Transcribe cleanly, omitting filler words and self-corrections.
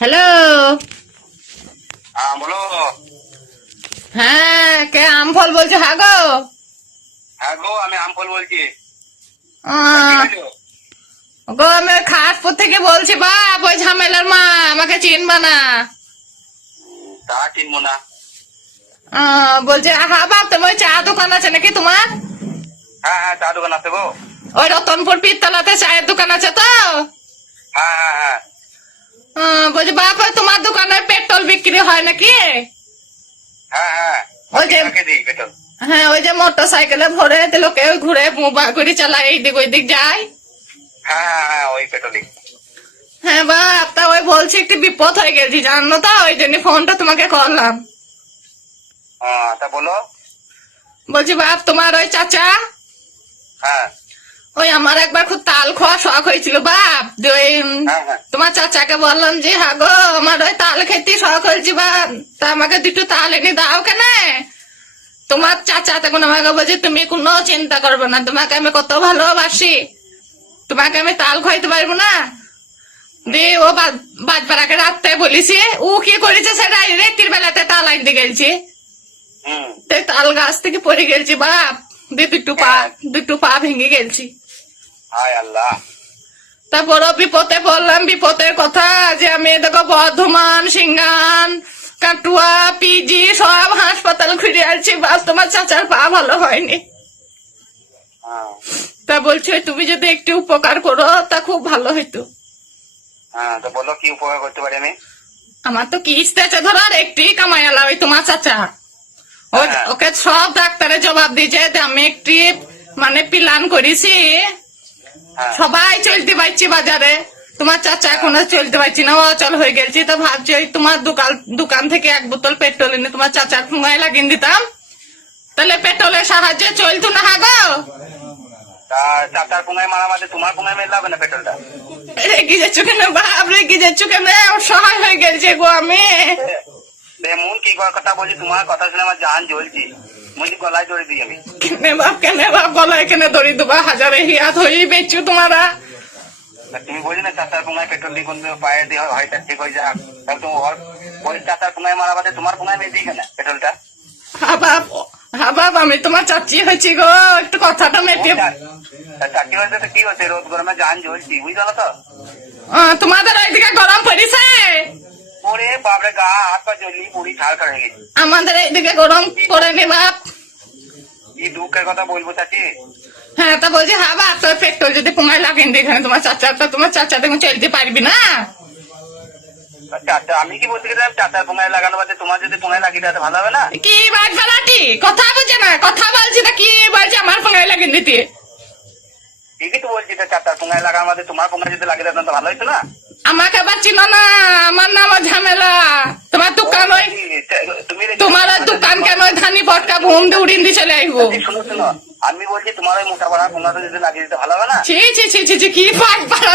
Hello. হ্যাঁ বলো। হ্যাঁ, কে আম ফল বলছে? হ্যাঁ গো। হ্যাঁ গো, আমি আমফল বলছি। কি আহ, হয়েছে? গো আমি খাটপুর থেকে বলছি বাপ, ওই ঝামেলার মা, আমাকে চিনবা না। তা চিনবো না। বলছে হ্যাঁ বাপ, তোমার চা দোকান আছে নাকি তোমার? হ্যাঁ হ্যাঁ, চা দোকান আছে গো। ওই রতনপুর পীরতলাতে চায়ের দোকান আছে তো? হ্যাঁ হ্যাঁ হ্যাঁ বলছি বাপ, ওই তোমার দোকানে পেট্রোল বিক্রি হয় নাকি? হ্যাঁ হ্যাঁ, ওই যে কাকে দিই পেট্রোল? হ্যাঁ, ওই যে মোটর সাইকেলে ভরে লোকে ওই ঘুরে মোবাইল করে চালায়, এইদিক ওইদিক যায়। হ্যাঁ হ্যাঁ হ্যাঁ, ওই পেট্রোলই। হ্যাঁ বাপ, তা ওই বলছি একটু বিপদ হয়ে গেছি জানো তো, ওই জন্য ফোনটা তোমাকে করলাম। তা বলো। বলছি বাপ, তোমার ওই চাচা, হ্যাঁ ওই আমার একবার খুব তাল খাওয়া শখ হয়েছিল বাপ, যে ওই হ্যাঁ হ্যাঁ তোমার চাচাকে বললাম যে হ্যাঁ গো, আমার ওই তাল খেতে শখ হয়েছে বাপ, তা আমাকে দুটো তাল এনে দাও কেন? তোমার চাচা তখন আমাকে বলছে তুমি কোনো চিন্তা করবে না, তোমাকে আমি কত ভালোবাসি, তোমাকে আমি তাল খাইতে পারবো না। দিয়ে ও বাজবার আগে রাত্রে বলিছে, ও কি করেছে সেটা রাত্রির বেলাতে তাল আনতে গেছে, হুম। তাল গাছ থেকে পড়ে গেছি বাপ, দিয়ে দুটো পা ভেঙে গেছি। হায় আল্লাহ। তা বড় বিপদে বললাম, বিপদের কথা, যে আমি দেখো বর্ধমান, সিংহান, কাটুয়া, পিজি সব হাসপাতাল ঘুরে আসছি বাস, তোমার চাচার পা ভালো হয়নি। হ্যাঁ তা বলছে তুমি যদি একটু উপকার করো তা খুব ভালো হইতো। হ্যাঁ, তো বলো কি উপকার করতে পারি আমি? আমার তো কিস্তি আছে ধরার, একটি কামাইয়ালা ওই তোমার চাচা, হ্যাঁ। ওকে সব ডাক্তারে জবাব দিয়েছে যে আমি একটি মানে প্ল্যান করেছি, হ্যাঁ সবাই চলতে পারছি বাজারে, তোমার চাচা এখন আর চলতে পারছি না, অচল হয়ে গেছি। তো ভাবছি ওই তোমার দোকান থেকে এক বোতল পেট্রোল এনে তোমার চাচার ফুঙ্গায় লাগিয়ে দিতাম, তাহলে পেট্রোলের সাহায্যে চলতো না। হ্যাঁ গো, তা চাচার পুঙ্গায় মারা মাঝে তোমার পুঙ্গায় মেলে হবে না পেট্রোলটা? রেগে যাচ্ছ কেন বাপ, রেগে যাচ্ছ কেন? অসহায় হয়ে গেছে গো আমি। মন কি কথা বলছি, তোমার কথা শুনে আমার জান জ্বলছি, মন গলায় জড়ি দিই আমি। কেন বাপ গলায় কেন দড়ি দেবা, হাজারে হিয়াত হয়ে বেচছো তোমারা। তুমি বলি না চাচার পুঙ্গায় পেট্রোল দিয়ে কোন পায়ে দিয়ে হয় তা ঠিক হয়ে যাক, তাহলে তুমি ওই চাচার পুঙ্গায় মারা বাদে তোমার পুঙ্গায় মেয়ে দিই কেন পেট্রোলটা? হ্যাঁ বাপ, আমি তোমার চাচি হয়েছি গো, একটু কথাটা মেটে। চাকরি হয়েছে তো কি হয়েছে, রোদ গরমে জান জ্বলছি, বুঝলো তো? তোমাদের ওইদিকে গরম পড়েছে? ওরে বাপরে, গা হাত পা জ্বলি পুরি ছাড় হয়ে গেছে। আমাদের এইদিকে গরম পড়েনি বাপ। কি দুঃখের কথা বলবো চাচি। হ্যাঁ, তা বলছি হ্যাঁ বাপ, তোর পেট্রোল যদি পুঙ্গায় লাগেন এখানে তোমার চাচা দেখুন চলতে পারবি না। চাচা আমি কি বলতে গেলাম, চাচার পুঙ্গায় লাগানো বাদে তোমার যদি পুঙ্গায় লাগিয়ে দেওয়া ভালো হবে না? কি বাজ বালাটি কথা বলছে না, কথা বলছি না, কি বলছে আমার পুঙ্গায় লাগেন দিতে? ঠিকই তো বলছি, চাচার পুঙ্গায় লাগানো বাদে তোমার পুঙ্গায় যদি লাগিয়ে দেওয়া তো ভালো হইতো না? আমাকে আবার চিনো না, আমার নাম ঝামেলা। তোমার দোকান ওই, তুমি তোমার ওই দোকান কেন ওই ধানি পটকা ঘুম দিয়ে উড়িন দিয়ে চলে আসবো। শুনো শুনো, আমি বলছি তোমার ওই মোটা পাড়া পুঙ্গাটা যদি লাগিয়ে দিতে ভালো হবে না? ছি ছি ছি ছি ছি, কি বাজ বালা